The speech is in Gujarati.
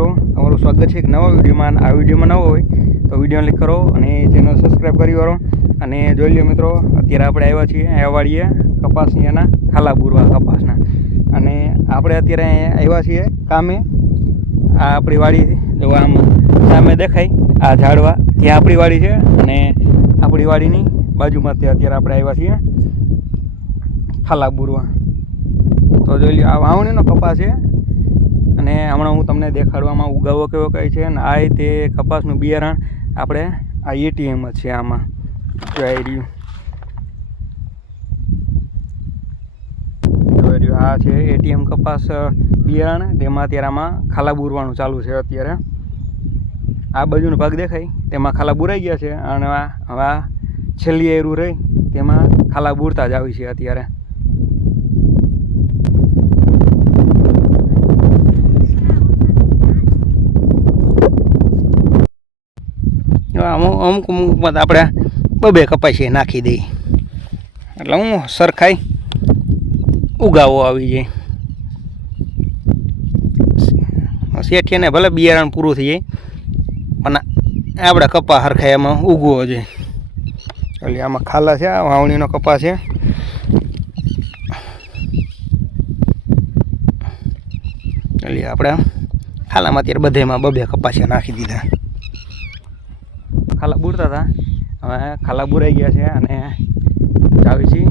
મિત્રો, તમારું સ્વાગત છે એક નવા વિડીયોમાં. આ વિડીયોમાં નવો હોય તો વિડીયો ક્લિક કરો અને ચેનલ સબસ્ક્રાઈબ કરી કરો. અને જોઈ લો મિત્રો, અત્યારે આપણે આવ્યા છીએ આ વાડીએ કપાસની એના ખાલા બુરવા કપાસના. અને આપણે અત્યારે આવ્યા છીએ કામે. આ આપણી વાડી, જો આમ સામે દેખાય આ ઝાડવા, ત્યાં આપણી વાડી છે. અને આપણી વાડીની બાજુમાં અત્યારે આપણે આવ્યા છીએ ખાલા બુરવા. તો જોઈ લો, આ વાવણીનો કપાસ છે. અને હમણાં હું તમને દેખાડવામાં ઉગાવો કેવો કઈ છે. અને આ તે કપાસનું બિયારણ આપણે આ એટીએમ જ છે. આમાં જોઈ રહ્યું, આ છે એટીએમ કપાસ બિયારણ. તેમાં અત્યારે આમાં ખાલા બુરવાનું ચાલુ છે. અત્યારે આ બાજુનો ભાગ દેખાય તેમાં ખાલા બુરાઈ ગયા છે. અને હવે છેલ્લી એરું રહી તેમાં ખાલા બુરતા જ આવી છે અત્યારે. અમુક અમુકમાં આપણે બબે કપાસી નાખી દઈએ એટલે હું સરખાઈ ઉગાવો આવી જાય. શેઠિયાને ભલે બિયારણ પૂરું થઈ જાય પણ આપણે કપા હરખાઈ એમાં ઉગવો જોઈએ. એટલે આમાં ખાલા છે, આ વાવણીનો કપા છે. એટલે આપણે ખાલામાં અત્યારે બધેમાં બબે કપાસિયા નાખી દીધા. ખાલા બુરતા હતા, હવે ખાલા બુરાઈ ગયા છે. અને આવી છીએ